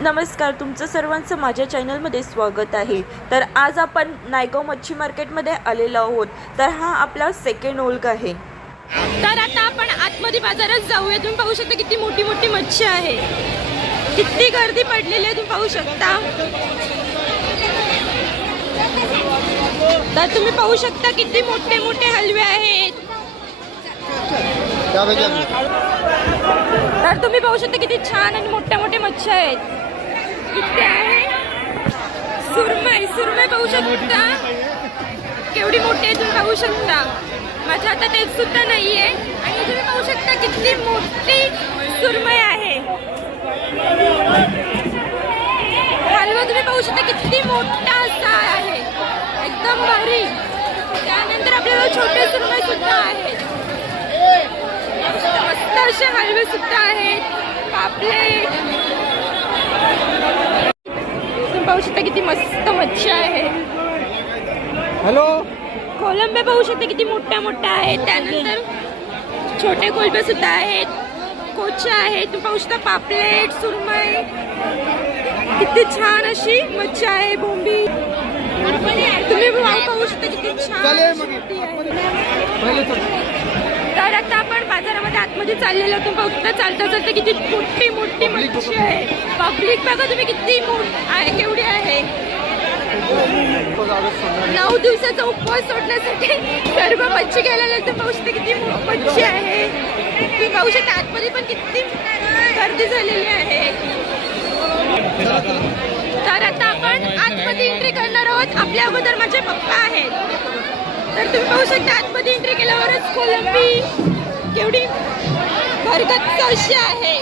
नमस्कार, तुमचं सर्वांचं माझ्या चॅनलमध्ये स्वागत आहे। तर आज आपण नायगाव मच्छी मार्केटमध्ये आलेलो आहोत। तर हा आपला सेकंड ओळख आहे। तर आता आपण आतमध्ये बाजारात जाऊया। तुम्ही पाहू शकता किती मोठी मोठी मच्छी आहे, किती गर्दी पडलेली आहे तुम्ही पाहू शकता। तर तुम्ही पाहू शकता किती मोठे मोठे हलवे आहेत। तर तुम्ही पाहू शकता किती छान आणि मोठ्या मोठ्या मच्छी आहेत। किती आहे सुरमई, सुरमई पाहू शकता केवढी मोठी आहे तुम्ही पाहू शकता। माझ्या हातात एक सुद्धा नाहीये आणि तुम्ही पाहू शकता किती मोठी सुरमई आहे। हलवा तुम्ही पाहू शकता किती मोठा असा आहे, एकदम भारी। त्यानंतर आपल्याला छोटे सुरमई सुद्धा आहेत, मस्त असे हलवे सुद्धा आहेत, पापलेट। तुम्ही पाहू शकता किती मस्त मच्छी आहे। हॅलो, कोलंबे पाहू शकता किती मोठ्या मोठ्या आहेत। त्यानंतर छोटे कोलंबे सुद्धा आहेत, कोच्या आहेत। तुम्ही पाहू शकता पापलेट, सुरमई, किती छान अशी मच्छी आहे। बोंबी तुम्ही पाहू शकता किती छान मोठी आहे। तर आता आपण बाजारामध्ये आतमध्ये चाललेलो तुम्ही पाहू शकता चालता चालता किती मोठी मोठी मच्छी आहे। पब्लिक बघा तुम्ही किती आहे, केवढी आहे। 9 दिवसाचा उपवास सोडण्यासाठी सर्व मच्छी घ्यायला लागतं। पाहू शकता किती मच्छी आहे। तुम्ही पाहू शकता आतमध्ये पण किती गर्दी झालेली आहे। तर आता आपण आतमध्ये एंट्री करणार आहोत। आपल्या अगोदर माझे पप्पा आहेत। तर तुम्ही पाहू शकता आतमध्ये एंट्री केल्यावरच कोलंबी केवढी भरगच्च अशी आहे।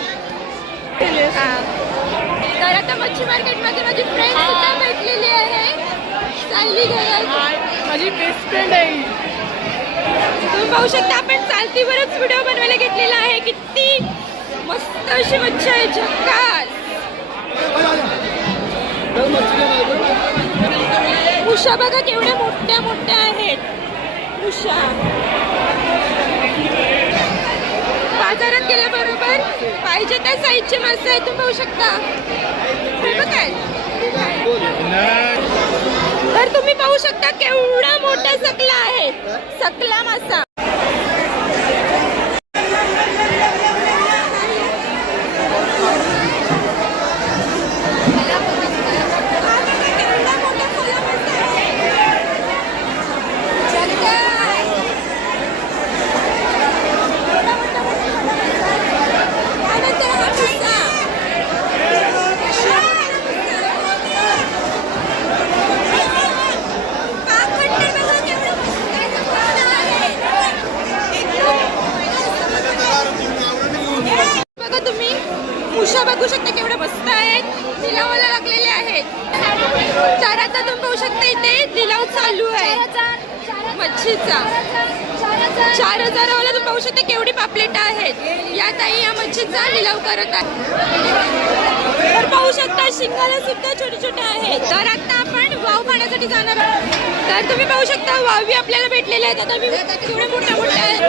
तर आता मच्छी मार्केटमध्ये माझी फ्रेंड सुद्धा भेटलेली आहे, सायली गरज, माझी बेस्ट फ्रेंड आहे। तुम्ही पाहू शकता आपण चालतीवरच व्हिडिओ बनवायला घेतलेला आहे। किती मस्त अशी मच्छी आहे, झक्कास। उषा बघा केवढ्या मोठ्या मोठ्या आहेत उषा। बाजारात गेल्याबरोबर पाहिजे त्या साईजचे मासे आहेत तुम्ही पाहू शकता। काय तर तुम्ही पाहू शकता केवढा मोठा सकला आहे, सकला मासा। तुम्ही उषा बघू शकता केवढ्या मस्त आहेत, लिलावाला लागलेले आहेत। तर आता तुम्ही पाहू शकता इथे लिलाव चालू आहे मच्छीचा। 4000 वाला तुम्ही पाहू शकता केवढी पापलेट आहेत। या ताई या मच्छीचा लिलाव करत आहेत। तर पाहू शकता शिंगाला सुद्धा छोटे छोटे आहेत। तर आता आपण वाव खाण्यासाठी जाणार आहोत। तर तुम्ही पाहू शकता वावी आपल्याला भेटलेले आहेत। आता मी केवढ्या मोठ्या मोठ्या आहेत।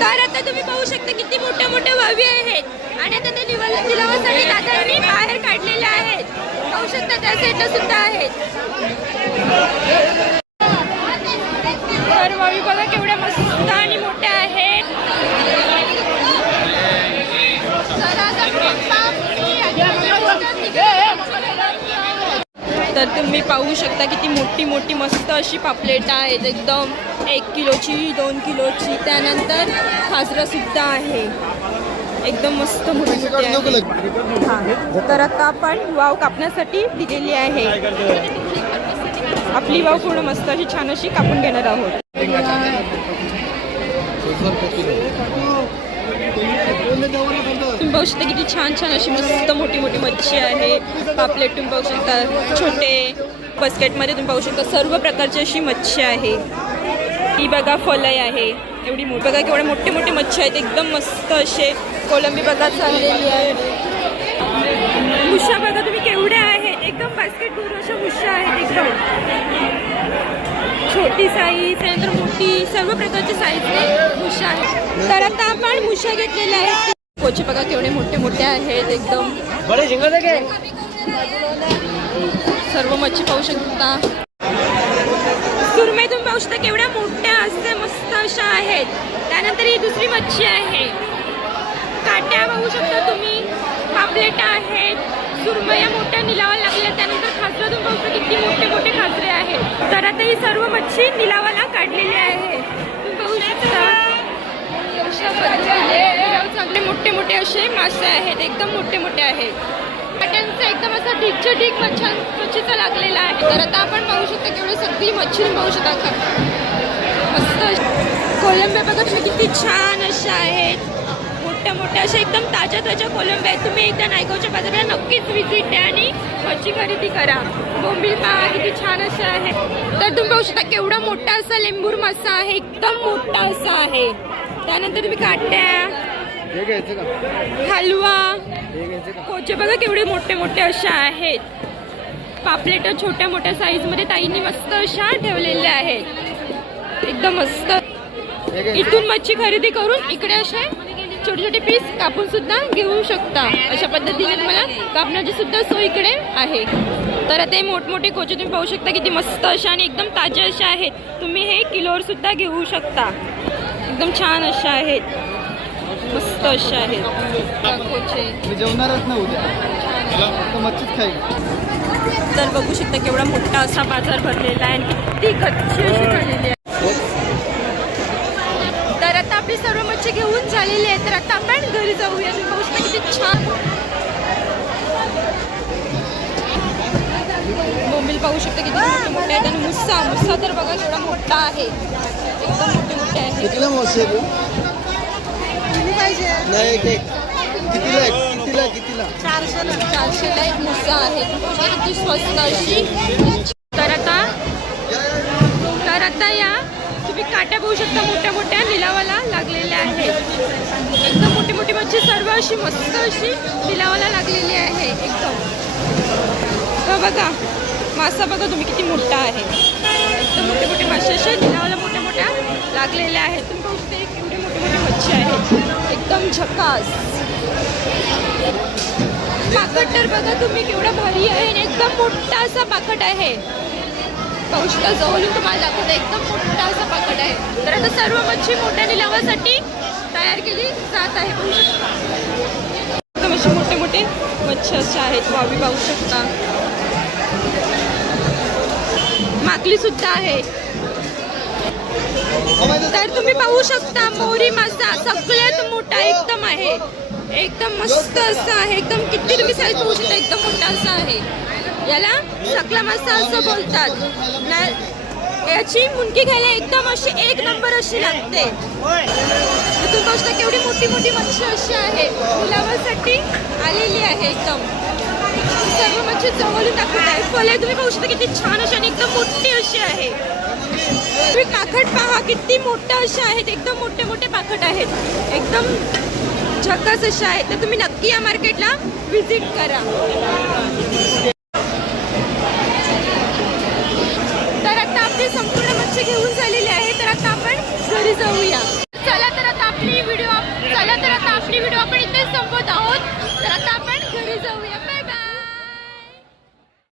तर आता तुम्ही पाहू शकता किती मोठ्या मोठ्या वावी आहेत आणि आता ते लिलावासाठी दादांनी बाहेर काढलेले आहेत। पाहू शकता त्या साईडला सुद्धा आहेत। तर वावी बघा केवढ्या मस्त आणि मोठ्या आहेत। तर तुम्ही पाहू शकता किती मोठी मोठी मस्त अशी पापलेट आहेत, एकदम 1 किलोची, 2 किलोची। त्यानंतर खाजरा सुद्धा आहे, एकदम मस्त मोठी आहे। तर आता आपण वाव कापण्यासाठी दिलेली आहे। आपली वाव पूर्ण मस्त अशी छान अशी कापून घेणार आहोत। तुम्ही पाहू शकता किती छान छान अशी मस्त मोठी मोठी मच्छी आहे। पापलेट तुम्ही पाहू शकता, छोटे बास्केटमध्ये तुम्ही पाहू शकता सर्व प्रकारची अशी मच्छी आहे। ही बघा फलई आहे एवढी मोठी, बघा केवढे मोठे मोठे मच्छी आहेत, एकदम मस्त असे। कोलंबी बघा चाललेली आहे। मुश्या बघा तुम्ही केवढ्या आहेत, एकदम बास्केट दूर अशा मुश्या आहेत, एकदम छोटी साईज, त्यानंतर मोठी, सर्व प्रकारची साईज मुश्या आहेत। तर आता आपण मुश्या घेतलेल्या आहेत। कोचे बघा केवढे मोठे मोठे आहेत एकदम. बड़े झिंगा देखे सर्व मच्छी पाहू शकता. सुरमई तुम्ही पाहू शकता केवढ्या मोठ्या असते मस्त अशा आहेत. त्यानंतर ही दुसरी मच्छी आहे. काट्या पाहू शकता तुम्ही. पापलेटा आहेत. सुरमया मोठ्या निलावाला लागल्या. त्यानंतर खासरा तुम्ही पाहू शकता किती मोठे मोठे खासरे आहेत. तर आता ही सर्व मच्छी निलावाला काढलेली आहे. तुम्ही पाहू शकता अशा पद्धतीने चांगले मोठे मोठे असे मासे आहेत. एकदम मोठे मोठे आहेत. काट्यांचा एकदम असा ढीकच्या ढीक मच्छीचा लागलेला आहे. तर आता आपण पाहू शकता केवढी सगळी मच्छी पाहू शकता. मस्त कोलंब्या बघा तुम्ही किती छान अशा आहेत. मोठ्या मोठ्या अशा एकदम ताज्या ताज्या कोलंब्या आहेत. तुम्ही एकदा नायगावच्या बाजारात नक्कीच व्हिजिट द्या आणि मच्छी खरेदी करा. बोंबील पहा किती छान अशा आहे. तर तुम्ही पाहू शकता केवढा मोठा असा लेंबूर मासा आहे. एकदम मोठा असा आहे. त्यानंतर तुम्ही काट्या हलवा कोचे बघा केवढे मोठे मोठे अशा आहेत. पापलेट छोट्या मोठ्या साईजमध्ये ताईंनी मस्त अशा ठेवलेल्या आहेत. एकदम मस्त. इथून मच्छी खरेदी करून इकडे असे छोटे छोटे पीस कापून सुद्धा घेऊ शकता. अशा पद्धतीने तुम्हाला कापण्याची सुद्धा सोय इकडे आहे. तर ते मोठमोठे कोचे तुम्ही पाहू शकता किती मस्त अशा आणि एकदम ताज्या अशा आहेत. तुम्ही हे किलोवर सुद्धा घेऊ शकता. एकदम छान अशा आहेत. मस्त अशा आहेत कोचे. मी जेवणारच ना उद्या मच्छीच खाईल. तर बघू शकता केवढा मोठा असा बाजार भरलेला आहे आणि किती गच्ची अशी झालेली आहे. तर आता आपली सर्व मच्छी घेऊन झालेली आहे. तर आता आपण घरी जाऊया. तुम्ही पाहू शकता किती छान बोंबील पाहू शकता किती मोठे मोठे आहेत. आणि मुस्सा तर बघा केवढा मोठा आहे. एकदम मोठे मोठे आहे. कितीला मोठे नाही कितीला 400ला एक मुस्सा आहे. किती स्वस्त अशी. तर आता या तुम्ही काट्या पाहू शकता मोठ्या मोठ्या लिलावाला लागलेल्या आहेत. एकदम मोठी मोठी मच्छी सर्व अशी मस्त अशी लिलावाला लागलेली आहे. एकदम बघा मासा बघा तुम्ही किती मोठा आहे. एकदम मोठे मोठे मासे असे लिलावाला मोठ्या मोठ्या लागलेल्या आहेत. तुम्ही पाहू शकता केवढे मोठे मोठे मच्छी आहेत. एकदम झकास. पाकट तर बघा तुम्ही केवढा भारी आहे. एकदम मोठा असा पाकट आहे. पाहू शकता जवळून तुम्हाला दाखवता एकदम मोठा असा पाकट आहे. तर आता सर्व मच्छी मोठ्या निलावासाठी तयार केली जात आहे. पाहू शकता एकदम असे मोठे मोठे मच्छी असे आहेत. वावी पाहू शकता. माकली सुद्धा आहे. तर तुम्ही पाहू शकता मोरी मासा सगळ्यात मोठा एकदम आहे. एकदम मस्त असं आहे. एकदम किती तुम्ही साईज पाहू शकता. एकदम मोठा असा आहे. याला सकला मासा असं बोलतात. याची मुंडकी घ्यायला एकदम अशी एक नंबर अशी लागते. तुम्ही पाहू शकता केवढी मोठी मोठी मच्छी अशी आहे. मुलावासाठी आलेली आहे. एकदम सर्व मच्छी जवळून दाखवत आहे. फळे तुम्ही पाहू शकता किती छान अशी आणि एकदम मोठी अशी आहे. तुम्ही पाखट पहा किती मोठं असे आहेत. एकदम मोठे मोठे पाखट आहेत. एकदम झकास असे आहेत. तर तुम्ही नक्की या मार्केटला व्हिजिट करा.